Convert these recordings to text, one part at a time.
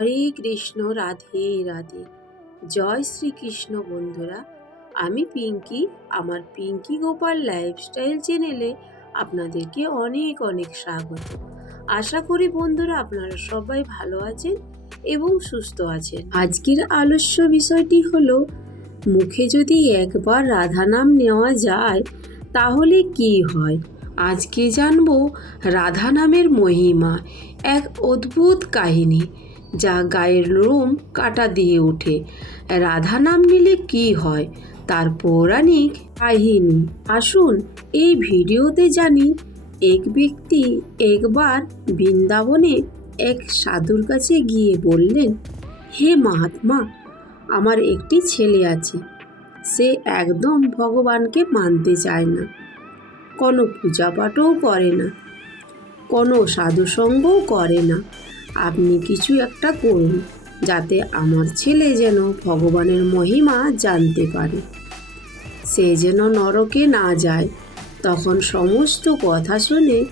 হরে কৃষ্ণ, রাধে রাধে। জয় শ্রীকৃষ্ণ বন্ধুরা, আমি পিঙ্কি, আমার পিঙ্কি গোপাল লাইফস্টাইল চ্যানেলে আপনাদেরকে অনেক অনেক স্বাগত। আশা করি বন্ধুরা আপনারা সবাই ভালো আছেন এবং সুস্থ আছেন। আজকের আলস্য বিষয়টি হলো, মুখে যদি একবার রাধা নাম নেওয়া যায়, তাহলে কি হয়? আজকে জানব রাধা নামের মহিমা, এক অদ্ভুত কাহিনী। যা গায়ের লোম কাটা দিয়ে ওঠে। রাধা নাম নিলে কি হয়? তার পৌরাণিক কাহিনী। আসুন এই ভিডিওতে জানি। এক ব্যক্তি একবার বৃন্দাবনে এক সাধুর কাছে গিয়ে বললেন, হে মহাত্মা, আমার একটি ছেলে আছে। সে একদম ভগবানকে মানতে চায় না। কোনো পূজা পাঠও করে না। কোনো সাধুসঙ্গও করে না। আপনি কিছু একটা করুন যাতে আমার ছেলে যেন ভগবানের মহিমা জানতে পারে। সে যেন নরকে না যায়। তখন সমস্ত কথা শুনে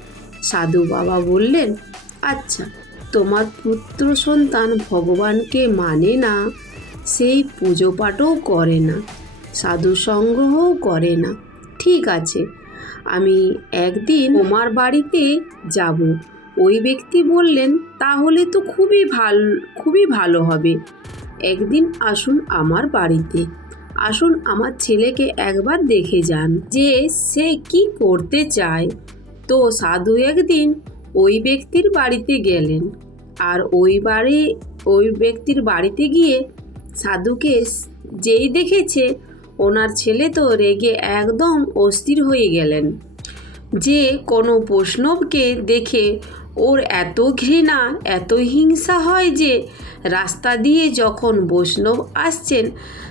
সাধু বাবা বললেন আচ্ছা তোমার পুত্র সন্তান ভগবানকে মানে না, সেই পুজো পাঠও করে না, সাধু সংগ্রহও করে না। ঠিক আছে, আমি একদিন তোমার বাড়িতে যাব। ওই ব্যক্তি বললেন, তাহলে তো খুবই ভালো, খুবই ভালো হবে। একদিন আসুন আমার বাড়িতে। আসুন আমার ছেলেকে একবার দেখে যান যে সে কি করতে চায়। তো সাধু একদিন ওই ব্যক্তির বাড়িতে গেলেন। আর ওই বাড়ি, ওই ব্যক্তির বাড়িতে গিয়ে সাধুকে যেই দেখেছে, ওনার ছেলে তো রেগে একদম অস্থির হয়ে গেলেন। যে কোনো বৈষ্ণবকে দেখে ওর এত ঘৃণা, এত হিংসা হয় যে রাস্তা দিয়ে যখন বৈষ্ণব আসছেন,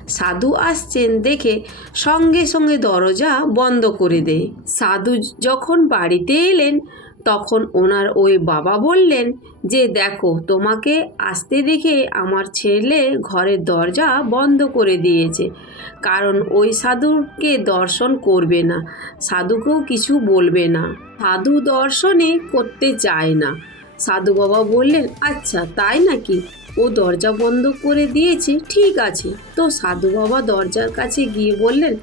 সাধু আসছেন দেখে সঙ্গে সঙ্গে দরজা বন্ধ করে দেয়। সাধু যখন বাড়িতে এলেন তখন ওনার ওই বাবা বললেন যে, দেখো, তোমাকে আসতে দেখে আমার ছেলে ঘরের দরজা বন্ধ করে দিয়েছে। কারণ ওই সাধুকে দর্শন করবে না। সাধুকেও কিছু বলবে না। সাধু দর্শনে করতে চায় না। সাধু বাবা বললেন আচ্ছা তাই নাকি? ও দরজা বন্ধ করে দিয়েছে, ঠিক আছে। তো সাধু বাবা দরজার কাছে গিয়ে বললেন,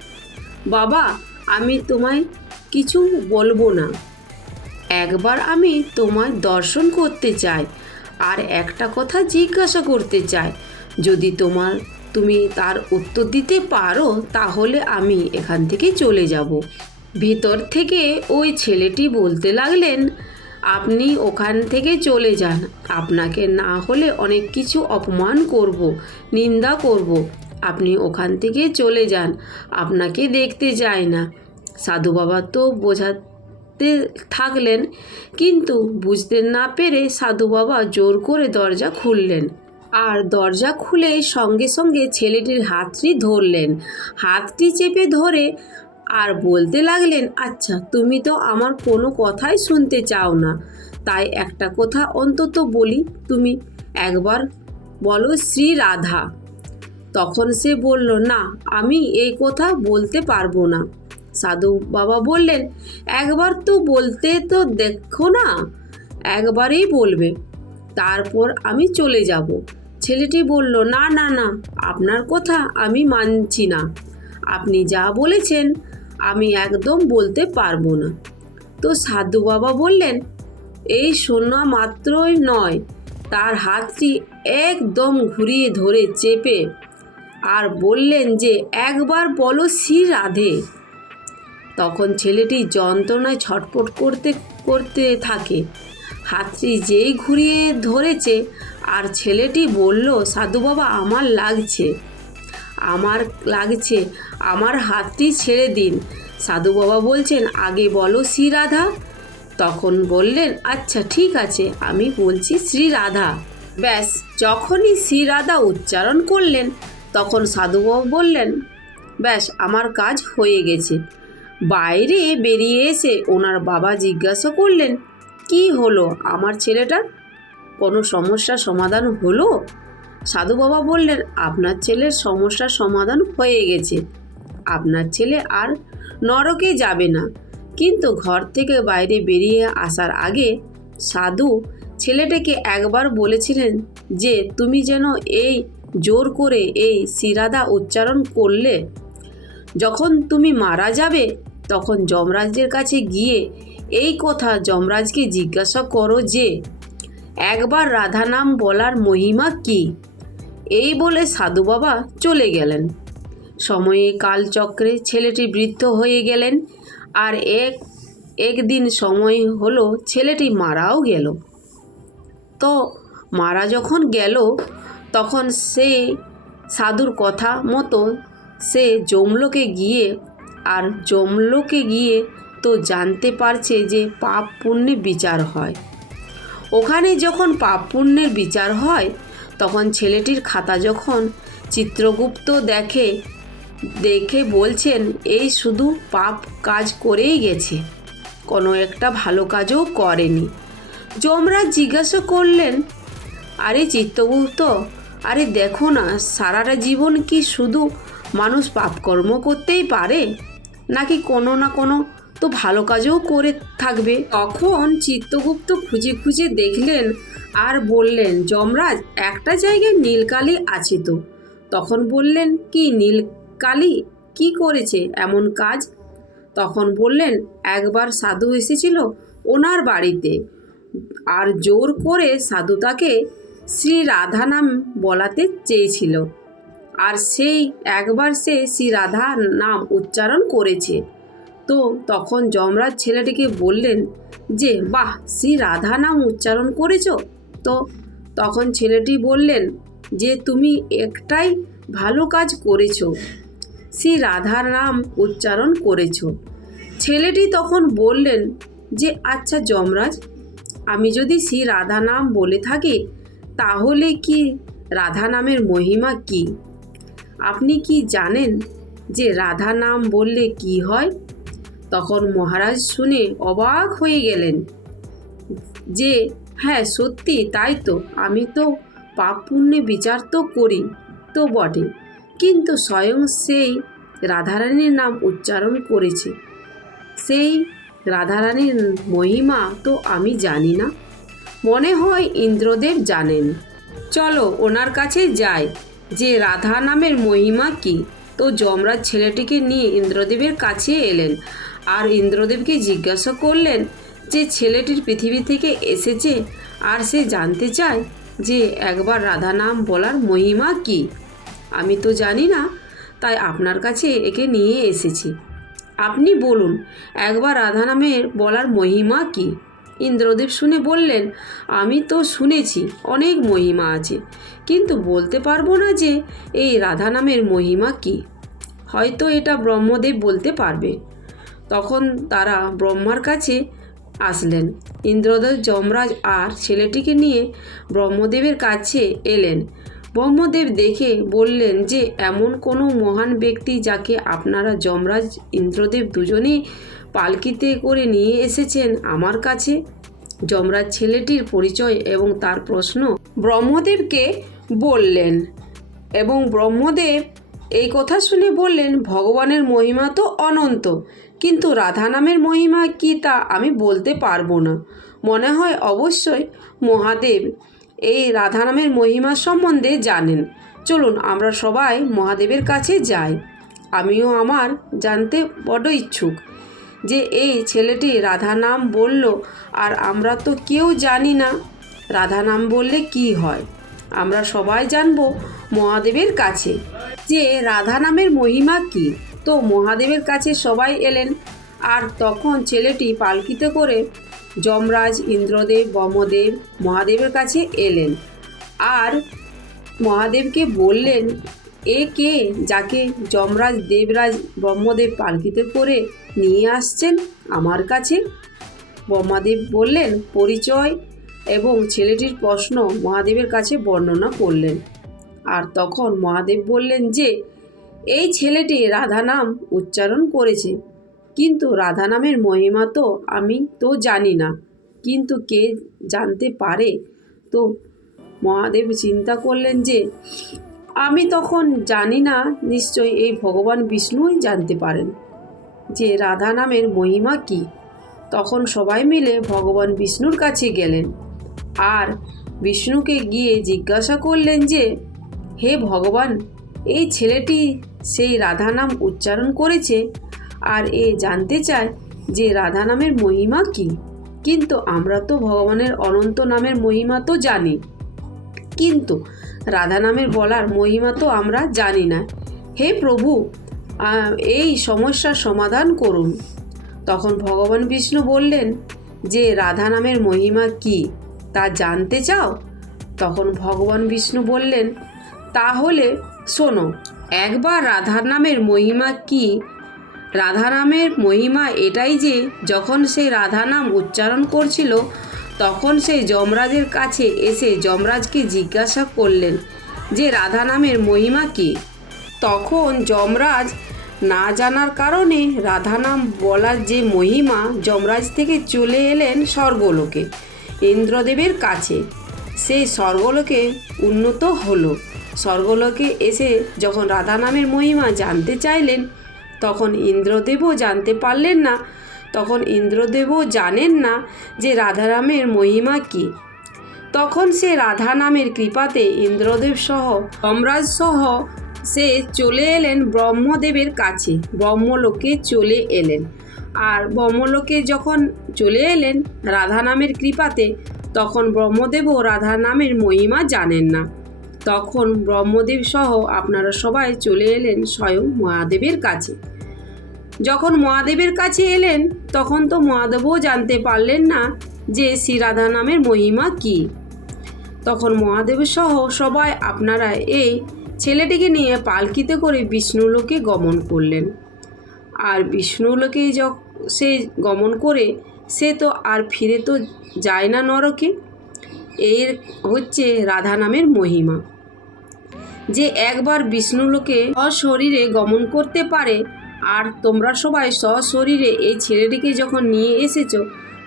বাবা, আমি তোমায় কিছু বলব না। একবার আমি তোমায় দর্শন করতে চাই আর একটা কথা জিজ্ঞাসা করতে চাই। যদি তোমার, তুমি তার উত্তর দিতে পারো, তাহলে আমি এখান থেকে চলে যাব। ভিতর থেকে ওই ছেলেটি বলতে লাগলেন, আপনি ওখান থেকে চলে যান। আপনাকে না হলে অনেক কিছু অপমান করব, নিন্দা করব। আপনি ওখান থেকে চলে যান। আপনাকে দেখতে যায় না। সাধু বাবা তো বোঝাতে থাকলেন, কিন্তু বুঝতে না পেরে সাধু বাবা জোর করে দরজা খুললেন। আর দরজা খুলে সঙ্গে সঙ্গে ছেলেটির হাতটি ধরলেন। হাতটি চেপে ধরে আর বলতে লাগলেন আচ্ছা তুমি তো আমার কোনো কথাই শুনতে চাও না। তাই একটা কথা অন্তত বলি, তুমি একবার বলো শ্রী রাধা। তখন সে বলল, না, আমি এই কথা বলতে পারব না। সাধু বাবা বললেন, একবার তো বলতে তো দেখো না, একবারেই বলবে। তারপর আমি চলে যাব। ছেলেটি বলল, না না না, আপনার কথা আমি মানছি না। আপনি যা বলেছেন, আমি একদম বলতে পারব না। তো সাধু বাবা বললেন, এই শোনা মাত্রই নয়, তার হাতটি একদম ঘুরিয়ে ধরে চেপে। আর বললেন যে, একবার বলো শ্রী রাধে। তখন ছেলেটি যন্ত্রণায় ছটপট করতে করতে থাকে। হাতটি যেই ঘুরিয়ে ধরেছে, আর ছেলেটি বলল, সাধু বাবা, আমার লাগছে। আমার লাগছে, আমার হাতটি ছেড়ে দিন। সাধু বাবা বলছেন, আগে বলো শ্রী রাধা। তখন বললেন আচ্ছা ঠিক আছে, আমি বলছি শ্রী রাধা। ব্যাস, যখনই শ্রী রাধা উচ্চারণ করলেন, তখন সাধু বাবা বললেন, ব্যাস, আমার কাজ হয়ে গেছে। বাইরে বেরিয়ে এসে ওনার বাবা জিজ্ঞাসা করলেন, কি হলো আমার ছেলেটার? কোনো সমস্যার সমাধান হলো? সাধু বাবা বললেন, আপনার ছেলের সমস্যার সমাধান হয়ে গেছে। আপনার ছেলে আর নরকে যাবে না। কিন্তু ঘর থেকে বাইরে বেরিয়ে আসার আগে সাধু ছেলেটাকে একবার বলেছিলেন যে, তুমি যেন এই জোর করে এই সিরাদা উচ্চারণ করলে, যখন তুমি মারা যাবে তখন যমরাজের কাছে গিয়ে এই কথা যমরাজকে জিজ্ঞাসা করো যে, একবার রাধা নাম বলার মহিমা কি? এই বলে সাধু বাবা চলে গেলেন। সময়ে কালচক্রে ছেলেটি বৃদ্ধ হয়ে গেলেন আর এক, একদিন সময় হলো ছেলেটি মারাও গেল। তো মারা যখন গেল, তখন সে সাধুর কথা মতো সে জমলোকে গিয়ে আর যমলোকে গিয়ে তো জানতে পারছে যে পাপ পুণ্যে বিচার হয়। ওখানে যখন পাপ পুণ্যের বিচার হয়, তখন ছেলেটির খাতা যখন চিত্রগুপ্ত দেখে দেখে বলছেন, এই শুধু পাপ কাজ করেই গেছে। কোনো একটা ভালো কাজও করেনি। যমরাজ জিজ্ঞাসা করলেন, আরে চিত্রগুপ্ত, আরে দেখো না, সারাটা জীবন কি শুধু মানুষ পাপকর্ম করতেই পারে? নাকি কোনো না কোনো তো ভালো কাজও করে থাকবে? তখন চিত্তগুপ্ত খুঁজে খুঁজে দেখলেন আর বললেন, যমরাজ, একটা জায়গায় নীলকালি আছে তো? তখন বললেন, কি নীলকালি? কি করেছে? এমন কাজ? তখন বললেন, একবার সাধু এসেছিল ওনার বাড়িতে আর জোর করে সাধু তাকে শ্রী রাধা নাম বলাতে চেয়েছিল। আর সেই একবার সে শ্রী রাধা নাম উচ্চারণ করেছে। তো তখন যমরাজ ছেলেটিকে বললেন যে, বাহ, শ্রী রাধা নাম উচ্চারণ করেছ? তো তখন ছেলেটি বললেন যে, তুমি একটাই ভালো কাজ করেছ। শ্রী রাধার নাম উচ্চারণ করেছ। ছেলেটি তখন বললেন যে আচ্ছা যমরাজ, আমি যদি শ্রী রাধা নাম বলে থাকি, তাহলে কি রাধা নামের মহিমা কি? আপনি কি জানেন যে রাধা নাম বললে কি হয়? তখন মহারাজ শুনে অবাক হয়ে গেলেন। যে হ্যাঁ সত্যি তাই তো। আমি তো পাপ পুণ্যে বিচার তো করি, তো বটে। কিন্তু স্বয়ং সেই রাধারানীর নাম উচ্চারণ করেছে। সেই রাধারানীর মহিমা তো আমি জানি না। মনে হয় ইন্দ্রদেব জানেন। চলো ওনার কাছে যাই। যে রাধা নামের মহিমা কি? তো যমরাজ ছেলেটিকে নিয়ে ইন্দ্রদেবের কাছে এলেন। আর ইন্দ্রদেবকে জিজ্ঞাসা করলেন যে ছেলেটির পৃথিবী থেকে এসেছে আর সে জানতে চায় যে একবার রাধা নাম বলার মহিমা কি? আমি তো জানি না, তাই আপনার কাছে একে নিয়ে এসেছি। আপনি বলুন, একবার রাধা নামের বলার মহিমা কি? ইন্দ্রদেব শুনে বললেন, আমি তো শুনেছি অনেক মহিমা আছে, কিন্তু বলতে পারব না যে এই রাধা নামের মহিমা কি। হয়তো এটা ব্রহ্মদেব বলতে পারবে। তখন তারা ব্রহ্মার কাছে আসলেন। ইন্দ্রদেব যমরাজ আর ছেলেটিকে নিয়ে ব্রহ্মদেবের কাছে এলেন। ব্রহ্মদেব দেখে বললেন যে, এমন কোনো মহান ব্যক্তি যাকে আপনারা যমরাজ, ইন্দ্রদেব দুজনেই পালকিতে করে নিয়ে এসেছেন আমার কাছে। যমরাজ ছেলেটির পরিচয় এবং তার প্রশ্ন ব্রহ্মদেবকে বললেন এবং ব্রহ্মদেব এই কথা শুনে বললেন, ভগবানের মহিমা তো অনন্ত, কিন্তু রাধা নামের মহিমা কি তা আমি বলতে পারব না। মনে হয় অবশ্যই মহাদেব এই রাধা নামের মহিমা সম্বন্ধে জানেন। চলুন, আমরা সবাই মহাদেবের কাছে যাই। আমিও আমার জানতে বড় ইচ্ছুক। যে এই ছেলেটি রাধা নাম বলল, আর আমরা তো কেউ জানি না। রাধা নাম বললে কি হয়? আমরা সবাই জানব মহাদেবের কাছে। যে রাধা নামের মহিমা কি? তো মহাদেবের কাছে সবাই এলেন। আর তখন ছেলেটি পালকিতে করে যমরাজ, ইন্দ্রদেব, বমদেব মহাদেবের কাছে এলেন। আর মহাদেবকে বললেন এ কে যাকে যমরাজ দেবরাজ ব্রহ্মদেব পালকিতে করে নিয়ে আসছেন আমার কাছে? ব্রহ্মাদেব বললেন, পরিচয় এবং ছেলেটির প্রশ্ন মহাদেবের কাছে বর্ণনা করলেন। আর তখন মহাদেব বললেন যে, এই ছেলেটি রাধা নাম উচ্চারণ করেছে, কিন্তু রাধা নামের মহিমা তো আমি তো জানি না। কিন্তু কে জানতে পারে? তো মহাদেব চিন্তা করলেন যে আমি তখন জানি না, নিশ্চয়ই এই ভগবান বিষ্ণুই জানতে পারেন যে রাধা নামের মহিমা কি। তখন সবাই মিলে ভগবান বিষ্ণুর কাছে গেলেন আর বিষ্ণুকে গিয়ে জিজ্ঞাসা করলেন যে, হে ভগবান, এই ছেলেটি সেই রাধা নাম উচ্চারণ করেছে আর এ জানতে চায় যে রাধা নামের মহিমা কি। কিন্তু আমরা তো ভগবানের অনন্ত নামের মহিমা তো জানি। কিন্তু রাধা নামের বলার মহিমা তো আমরা জানি না। হে প্রভু এই সমস্যার সমাধান করুন। তখন ভগবান বিষ্ণু বললেন, যে রাধা নামের মহিমা কি, তা জানতে চাও? তখন ভগবান বিষ্ণু বললেন, তাহলে শোনো, একবার রাধা নামের মহিমা কি? রাধা নামের মহিমা এটাই যে যখন সেই রাধা নাম উচ্চারণ করছিল তখন সেই যমরাজের কাছে এসে যমরাজকে জিজ্ঞাসা করলেন, যে রাধা নামের মহিমা কি? তখন যমরাজ, না জানার কারণে রাধা নাম বলার যে মহিমা যমরাজ থেকে চলে এলেন স্বর্গলোকে, ইন্দ্রদেবের কাছে। সেই স্বর্গলোকে উন্নত হলো। স্বর্গলোকে এসে যখন রাধা নামের মহিমা জানতে চাইলেন, তখন ইন্দ্রদেবও জানতে পারলেন না তখন ইন্দ্রদেবও জানেন না যে রাধারামের মহিমা কী। তখন সে রাধা নামের কৃপাতে ইন্দ্রদেব সহ যমরাজ সহ সে চলে এলেন ব্রহ্মদেবের কাছে। ব্রহ্মলোকে চলে এলেন। আর ব্রহ্মলোকে যখন চলে এলেন রাধা নামের কৃপাতে, তখন ব্রহ্মদেবও রাধা নামের মহিমা জানেন না। তখন ব্রহ্মদেব সহ আপনারা সবাই চলে এলেন স্বয়ং মহাদেবের কাছে। যখন মহাদেবের কাছে এলেন, তখন তো মহাদেবও জানতে পারলেন না যে শ্রী রাধা নামের মহিমা কী। তখন মহাদেব সহ সবাই আপনারা এই ছেলেটিকে নিয়ে পালকিতে করে বিষ্ণুলোকে গমন করলেন। আর বিষ্ণুলোকে যখন সে গমন করে সে তো আর ফিরে তো যায় না নরকে। এর হচ্ছে রাধা নামের মহিমা। যে একবার বিষ্ণুলোকে অশরীরে গমন করতে পারে আর তোমরা সবাই সশরীরে এই ছেলেটিকে যখন নিয়ে এসেছ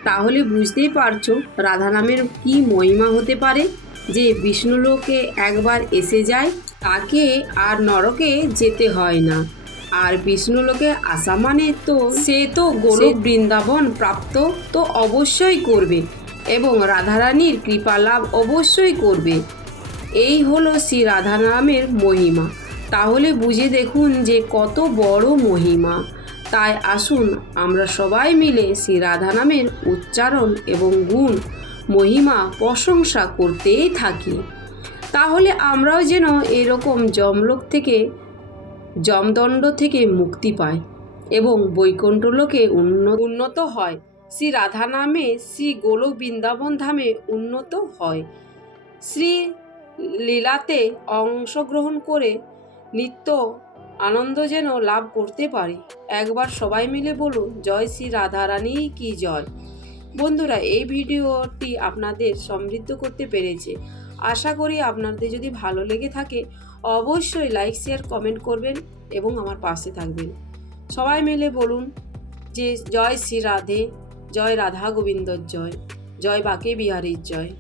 তাহলে বুঝতেই পারছ রাধা নামের কী মহিমা হতে পারে। যে বিষ্ণুলোকে একবার এসে যায় তাকে আর নরকে যেতে হয় না। আর বিষ্ণুলোকে আসা মানে তো সে তো গোলক বৃন্দাবন প্রাপ্ত তো অবশ্যই করবে এবং রাধারানীর কৃপা লাভ অবশ্যই করবে। এই হলো শ্রী রাধা নামের মহিমা। তাহলে বুঝে দেখুন যে কত বড় মহিমা। তাই আসুন আমরা সবাই মিলে শ্রী রাধা নামের উচ্চারণ এবং গুণ, মহিমা প্রশংসা করতেই থাকি। তাহলে আমরাও যেন এরকম যমলোক থেকে, যমদণ্ড থেকে মুক্তি পাই এবং বৈকুণ্ঠ লোকে উন্ন- উন্নত হয়। শ্রী রাধা নামে শ্রী গোলক বৃন্দাবন ধামে উন্নত হয়। শ্রী লীলাতে অংশগ্রহণ করে নিত্য আনন্দ যেন লাভ করতে পারি। একবার সবাই মিলে বলুন, জয় শ্রী রাধারানী কি জয়? বন্ধুরা, এই ভিডিওটি আপনাদের সমৃদ্ধ করতে পেরেছে। আশা করি আপনাদের যদি ভালো লেগে থাকে, অবশ্যই লাইক, শেয়ার, কমেন্ট করবেন এবং আমার পাশে থাকবেন। সবাই মিলে বলুন যে, জয় শ্রী রাধে, জয় রাধা গোবিন্দর জয় জয় বাকে বিহারীর জয়।